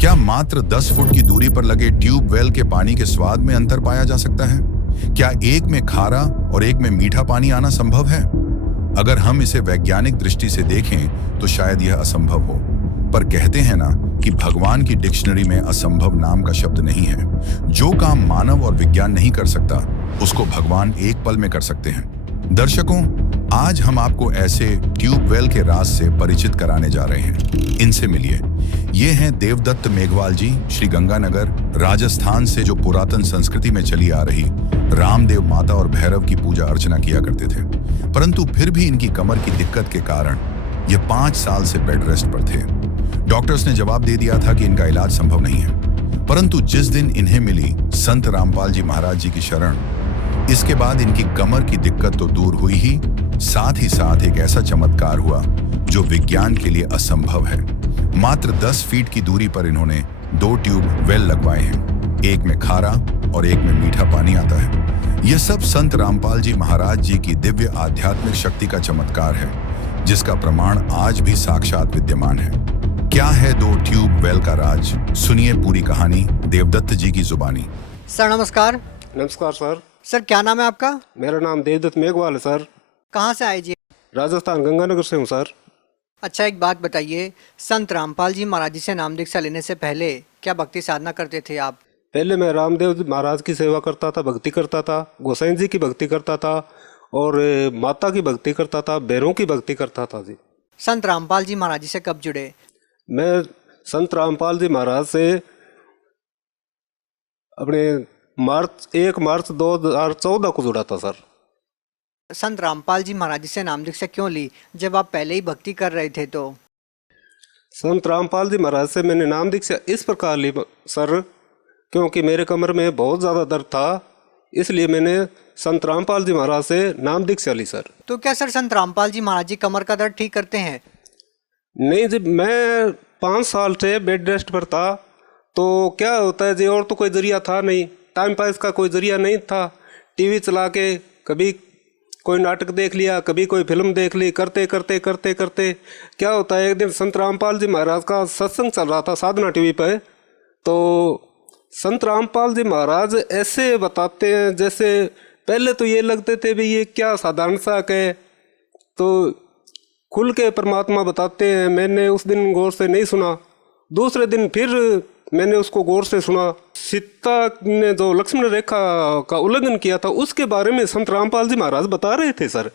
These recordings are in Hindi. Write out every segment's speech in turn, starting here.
क्या मात्र 10 फुट की दूरी पर लगे ट्यूबवेल के पानी के स्वाद में अंतर पाया जा सकता है? क्या एक में खारा और एक में मीठा पानी आना संभव है? अगर हम इसे वैज्ञानिक दृष्टि से देखें तो शायद यह असंभव हो, पर कहते हैं ना कि भगवान की डिक्शनरी में असंभव नाम का शब्द नहीं है। जो काम मानव और विज्ञान नहीं कर सकता, उसको भगवान एक पल में कर सकते हैं। दर्शकों, आज हम आपको ऐसे ट्यूबवेल के राज से परिचित कराने जा रहे हैं। इनसे मिलिए। ये हैं देवदत्त मेघवाल जी, श्री गंगानगर, राजस्थान से, जो पुरातन संस्कृति में चली आ रही रामदेव माता और भैरव की पूजा अर्चना किया करते थे, परंतु फिर भी इनकी कमर की दिक्कत के कारण ये 5 साल से बेड रेस्ट पर थे। डॉक्टर्स ने जवाब दे दिया था कि इनका इलाज संभव नहीं है, परंतु जिस दिन इन्हें मिली संत रामपाल जी महाराज जी की शरण, इसके बाद इनकी कमर की दिक्कत तो दूर हुई ही, साथ ही साथ एक ऐसा चमत्कार हुआ जो विज्ञान के लिए असंभव है। मात्र 10 फीट की दूरी पर इन्होंने 2 ट्यूबवेल लगवाए हैं। एक में खारा और एक में मीठा पानी आता है। यह सब संत रामपाल जी महाराज जी की दिव्य आध्यात्मिक शक्ति का चमत्कार है, जिसका प्रमाण आज भी साक्षात विद्यमान है। क्या है 2 ट्यूबवेल का राज? सुनिए पूरी कहानी देवदत्त जी की जुबानी। सर नमस्कार। नमस्कार सर। सर क्या नाम है आपका? मेरा नाम देवदत्त मेघवाल है सर। कहाँ से आए जी? राजस्थान गंगानगर से हूँ सर। अच्छा, एक बात बताइए, संत रामपाल जी महाराज जी से नाम दीक्षा लेने से पहले क्या भक्ति साधना करते थे आप? पहले मैं रामदेव महाराज की सेवा करता था, भक्ति करता था, गोसाई जी की भक्ति करता था और माता की भक्ति करता था, भैरों की भक्ति करता था जी। संत रामपाल जी महाराज जी से कब जुड़े? मैं संत रामपाल जी महाराज से अपने 1 मार्च 2014 को जुड़ा था सर। संत रामपाल जी महाराज जी से नाम दीक्षा क्यों ली, जब आप पहले ही भक्ति कर रहे थे? तो संत रामपाल जी महाराज से मैंने नाम दीक्षा इस प्रकार ली सर, क्योंकि मेरे कमर में बहुत ज़्यादा दर्द था, इसलिए मैंने संत रामपाल जी महाराज से नाम दीक्षा ली सर। तो क्या सर संत रामपाल जी महाराज जी कमर का दर्द ठीक करते हैं? नहीं जी, मैं 5 साल से बेड रेस्ट पर था, तो क्या होता है जी, और तो कोई जरिया था नहीं, टाइम पास का कोई जरिया नहीं था। टीवी चला के कभी कोई नाटक देख लिया, कभी कोई फिल्म देख ली, करते करते करते करते क्या होता है, एक दिन संत रामपाल जी महाराज का सत्संग चल रहा था साधना टीवी पे, तो संत रामपाल जी महाराज ऐसे बताते हैं जैसे, पहले तो ये लगते थे भी ये क्या साधारण सा है, तो खुल के परमात्मा बताते हैं। मैंने उस दिन गौर से नहीं सुना, दूसरे दिन फिर मैंने उसको गौर से सुना। सीता ने जो लक्ष्मण रेखा का उल्लंघन किया था, उसके बारे में संत रामपाल जी महाराज बता रहे थे सर।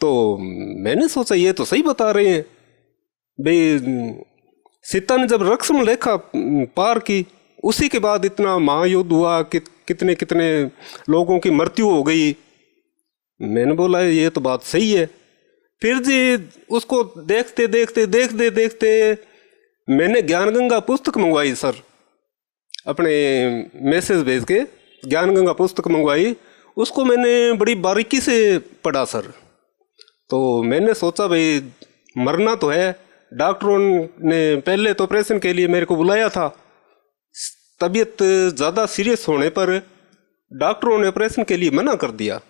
तो मैंने सोचा ये तो सही बता रहे हैं भाई, सीता ने जब लक्ष्मण रेखा पार की, उसी के बाद इतना महायुद्ध हुआ कि कितने कितने लोगों की मृत्यु हो गई। मैंने बोला ये तो बात सही है। फिर जी उसको देखते देखते देखते देखते मैंने ज्ञान गंगा पुस्तक मंगवाई सर, अपने मैसेज भेज के ज्ञान गंगा पुस्तक मंगवाई, उसको मैंने बड़ी बारीकी से पढ़ा सर। तो मैंने सोचा भाई मरना तो है, डॉक्टरों ने पहले तो ऑपरेशन के लिए मेरे को बुलाया था, तबीयत ज़्यादा सीरियस होने पर डॉक्टरों ने ऑपरेशन के लिए मना कर दिया,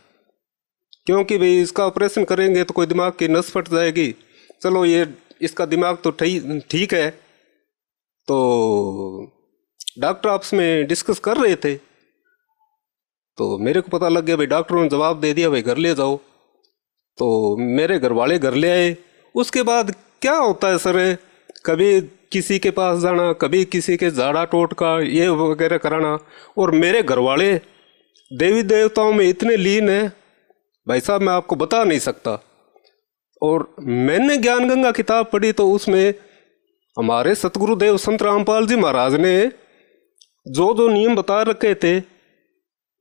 क्योंकि भाई इसका ऑपरेशन करेंगे तो कोई दिमाग की नस फट जाएगी। चलो ये इसका दिमाग तो ठीक है। तो डॉक्टर आपस में डिस्कस कर रहे थे, तो मेरे को पता लग गया भाई, डॉक्टरों ने जवाब दे दिया भाई घर ले जाओ। तो मेरे घर वाले घर ले आए। उसके बाद क्या होता है सर, कभी किसी के पास जाना, कभी किसी के झाड़ा टोटका ये वगैरह कराना, और मेरे घर वाले देवी देवताओं में इतने लीन हैं भाई साहब, मैं आपको बता नहीं सकता। और मैंने ज्ञान गंगा किताब पढ़ी, तो उसमें हमारे सतगुरुदेव संत रामपाल जी महाराज ने जो जो नियम बता रखे थे,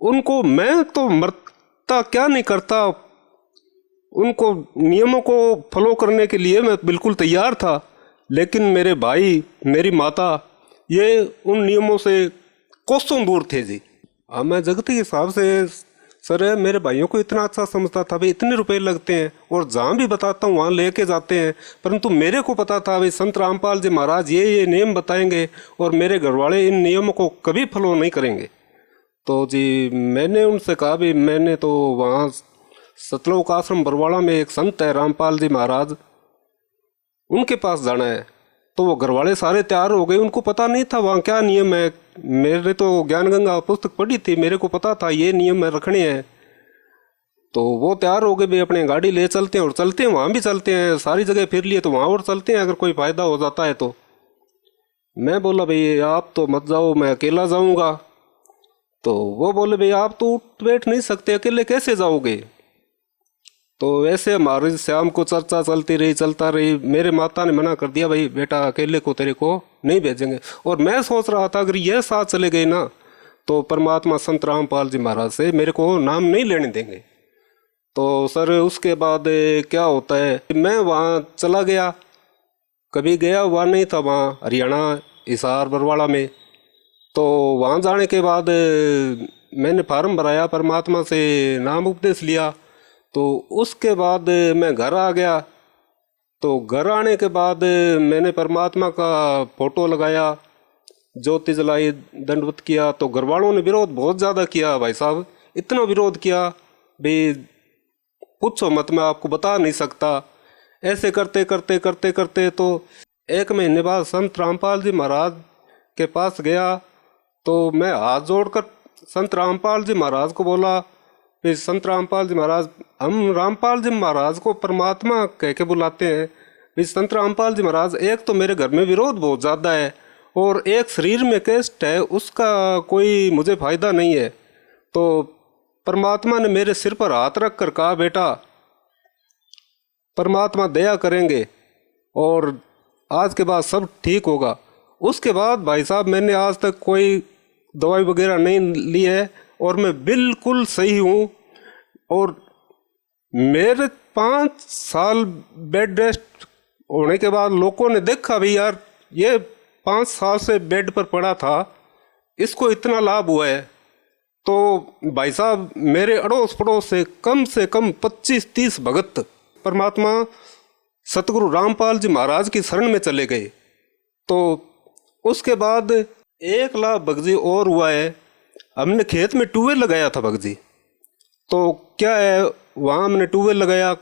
उनको मैं तो मरता क्या नहीं करता, उनको नियमों को फॉलो करने के लिए मैं बिल्कुल तैयार था। लेकिन मेरे भाई, मेरी माता, ये उन नियमों से कोसों दूर थे जी। अब मैं जगती के हिसाब से सर मेरे भाइयों को इतना अच्छा समझता था भाई, इतने रुपए लगते हैं और जहाँ भी बताता हूँ वहाँ लेके जाते हैं, परंतु मेरे को पता था भाई संत रामपाल जी महाराज ये नियम बताएंगे और मेरे घरवाले इन नियमों को कभी फॉलो नहीं करेंगे। तो जी मैंने उनसे कहा भी, मैंने तो वहाँ सतलोक आश्रम बरवाड़ा में एक संत है रामपाल जी महाराज, उनके पास जाना है। तो वो घर वाले सारे तैयार हो गए, उनको पता नहीं था वहाँ क्या नियम है। मेरे तो ज्ञान गंगा पुस्तक पढ़ी थी, मेरे को पता था ये नियम है रखने हैं। तो वो तैयार हो गए, भाई अपने गाड़ी ले चलते हैं, और चलते हैं, वहाँ भी चलते हैं, सारी जगह फिर लिए तो वहाँ और चलते हैं, अगर कोई फ़ायदा हो जाता है तो। मैं बोला भाई आप तो मत जाओ, मैं अकेला जाऊँगा। तो वो बोले भाई आप तो उठ बैठ नहीं सकते, अकेले कैसे जाओगे। तो ऐसे हमारी शाम को चर्चा चलता रही। मेरे माता ने मना कर दिया, भाई बेटा अकेले को तेरे को नहीं भेजेंगे। और मैं सोच रहा था अगर ये साथ चले गए ना तो परमात्मा संत रामपाल जी महाराज से मेरे को नाम नहीं लेने देंगे। तो सर उसके बाद क्या होता है, मैं वहाँ चला गया, कभी गया हुआ नहीं था वहाँ हरियाणा हिसार बरवाड़ा में। तो वहाँ जाने के बाद मैंने फार्म भराया, परमात्मा से नाम उपदेश लिया। तो उसके बाद मैं घर आ गया। तो घर आने के बाद मैंने परमात्मा का फोटो लगाया, ज्योति जलाई, दंडवत किया। तो घर वालों ने विरोध बहुत ज़्यादा किया भाई साहब, इतना विरोध किया भाई पूछो मत, मैं आपको बता नहीं सकता। ऐसे करते करते करते करते तो 1 महीने बाद संत रामपाल जी महाराज के पास गया। तो मैं हाथ जोड़कर संत रामपाल जी महाराज को बोला, फिर संत रामपाल जी महाराज, हम रामपाल जी महाराज को परमात्मा कह के बुलाते हैं। फिर संत रामपाल जी महाराज, एक तो मेरे घर में विरोध बहुत ज़्यादा है और एक शरीर में कष्ट है, उसका कोई मुझे फ़ायदा नहीं है। तो परमात्मा ने मेरे सिर पर हाथ रख कर कहा, बेटा परमात्मा दया करेंगे और आज के बाद सब ठीक होगा। उसके बाद भाई साहब मैंने आज तक कोई दवाई वगैरह नहीं ली है और मैं बिल्कुल सही हूँ। और मेरे 5 साल बेड रेस्ट होने के बाद लोगों ने देखा भी यार ये 5 साल से बेड पर पड़ा था, इसको इतना लाभ हुआ है। तो भाई साहब मेरे अड़ोस पड़ोस से कम 25-30 भगत परमात्मा सतगुरु रामपाल जी महाराज की शरण में चले गए। तो उसके बाद 1 लाख भगजी और हुआ है। हमने खेत में ट्यूबवेल लगाया था भगजी। तो क्या है, वहाँ हमने ट्यूबवेल लगाया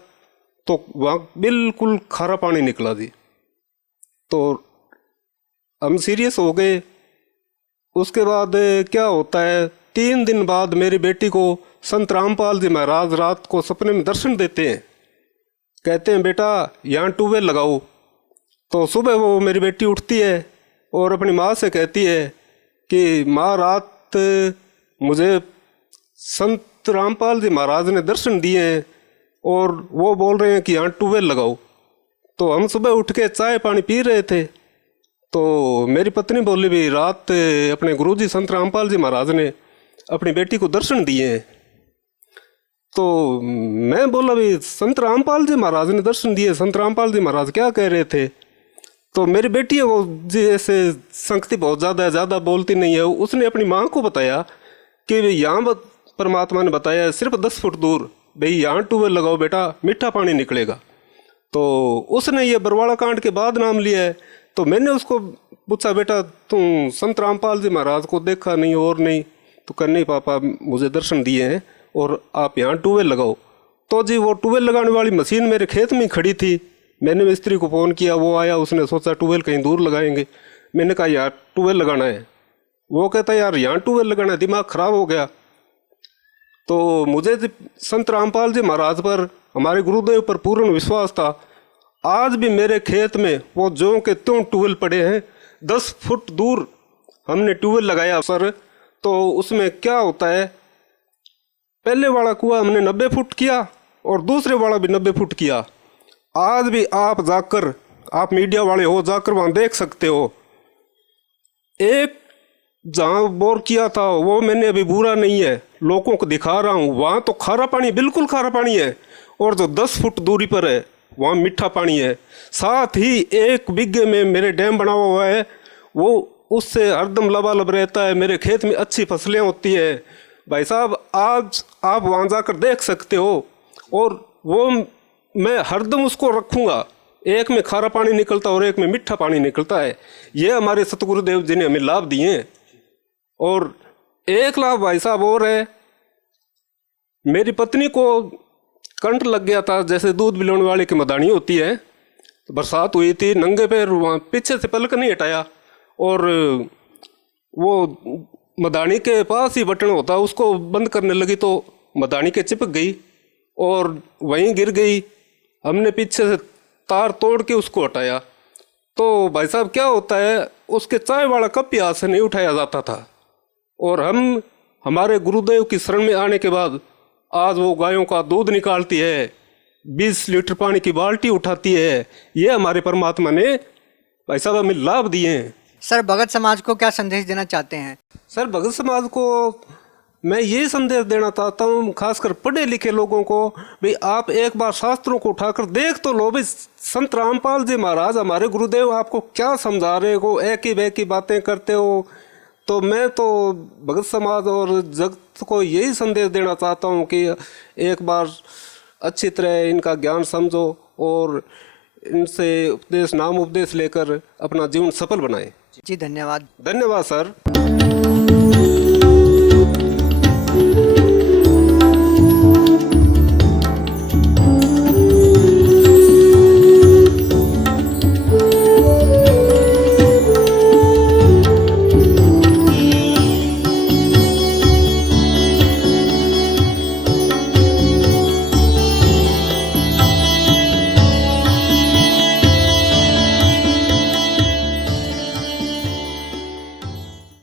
तो वहाँ बिल्कुल खारा पानी निकला जी। तो हम सीरियस हो गए। उसके बाद क्या होता है, 3 दिन बाद मेरी बेटी को संत रामपाल जी महाराज रात को सपने में दर्शन देते हैं, कहते हैं बेटा यहाँ ट्यूबवेल लगाओ। तो सुबह वो मेरी बेटी उठती है और अपनी माँ से कहती है कि माँ रात मुझे संत रामपाल जी महाराज ने दर्शन दिए हैं और वो बोल रहे हैं कि यहाँ ट्यूबवेल लगाओ। तो हम सुबह उठ के चाय पानी पी रहे थे। तो मेरी पत्नी बोली भी रात अपने गुरुजी संत रामपाल जी महाराज ने अपनी बेटी को दर्शन दिए हैं। तो मैं बोला भी संत रामपाल जी महाराज ने दर्शन दिए, संत रामपाल जी महाराज क्या कह रहे थे। तो मेरी बेटी है वो जैसे संगति बहुत ज़्यादा बोलती नहीं है, उसने अपनी माँ को बताया कि यहाँ परमात्मा ने बताया सिर्फ 10 फुट दूर भाई यहाँ ट्यूबवेल लगाओ बेटा, मीठा पानी निकलेगा। तो उसने ये बरवाड़ा कांड के बाद नाम लिया है। तो मैंने उसको पूछा बेटा तुम संत रामपाल जी महाराज को देखा नहीं और नहीं, तो कर नहीं पापा मुझे दर्शन दिए हैं और आप यहाँ ट्यूबवेल लगाओ। तो जी वो ट्यूबवेल लगाने वाली मशीन मेरे खेत में खड़ी थी। मैंने मिस्त्री को फ़ोन किया, वो आया, उसने सोचा ट्यूबवेल कहीं दूर लगाएंगे। मैंने कहा यार ट्यूबवेल लगाना है। वो कहता यार यहाँ ट्यूबवेल लगाना है, दिमाग ख़राब हो गया। तो मुझे संत रामपाल जी महाराज पर, हमारे गुरुदेव पर पूर्ण विश्वास था। आज भी मेरे खेत में वो ज्यों के त्यों ट्यूबवेल पड़े हैं। 10 फुट दूर हमने ट्यूबवेल लगाया सर। तो उसमें क्या होता है, पहले वाला कुआं हमने 90 फुट किया और दूसरे वाला भी 90 फुट किया। आज भी आप जाकर, आप मीडिया वाले हो, जाकर वहाँ देख सकते हो। एक जहाँ बोर किया था वो मैंने अभी बुरा नहीं है, लोगों को दिखा रहा हूँ। वहाँ तो खारा पानी, बिल्कुल खारा पानी है, और जो 10 फुट दूरी पर है वहाँ मीठा पानी है। साथ ही 1 बीघे में मेरे डैम बना हुआ है, वो उससे हरदम लबालब रहता है। मेरे खेत में अच्छी फसलें होती है। भाई साहब आज आप वहाँ जाकर देख सकते हो। और वो मैं हरदम उसको रखूँगा, एक में खारा पानी निकलता और एक में मीठा पानी निकलता है। ये हमारे सतगुरुदेव जी ने हमें लाभ दिए हैं। और एक लाभ भाई साहब और है, मेरी पत्नी को करंट लग गया था, जैसे दूध पिलाने वाले की मदानी होती है। तो बरसात हुई थी, नंगे पैर वहाँ पीछे से पलक नहीं हटाया, और वो मदानी के पास ही बटन होता उसको बंद करने लगी तो मदानी के चिपक गई और वहीं गिर गई। हमने पीछे से तार तोड़ के उसको हटाया। तो भाई साहब क्या होता है, उसके चाय वाला कप भी हाथ से नहीं उठाया जाता था, और हम हमारे गुरुदेव की शरण में आने के बाद आज वो गायों का दूध निकालती है, 20 लीटर पानी की बाल्टी उठाती है। ये हमारे परमात्मा ने भाई साहब हमें लाभ दिए हैं। सर, भगत समाज को क्या संदेश देना चाहते हैं? सर, भगत समाज को मैं ये संदेश देना चाहता हूँ, खासकर पढ़े लिखे लोगों को, भाई आप एक बार शास्त्रों को उठाकर देख तो लो, भाई संत रामपाल जी महाराज हमारे गुरुदेव आपको क्या समझा रहे हो, एक ही वे की बातें करते हो। तो मैं तो भगत समाज और जगत को यही संदेश देना चाहता हूँ कि एक बार अच्छी तरह इनका ज्ञान समझो और इनसे उपदेश नाम उपदेश लेकर अपना जीवन सफल बनाएं। जी धन्यवाद। धन्यवाद सर।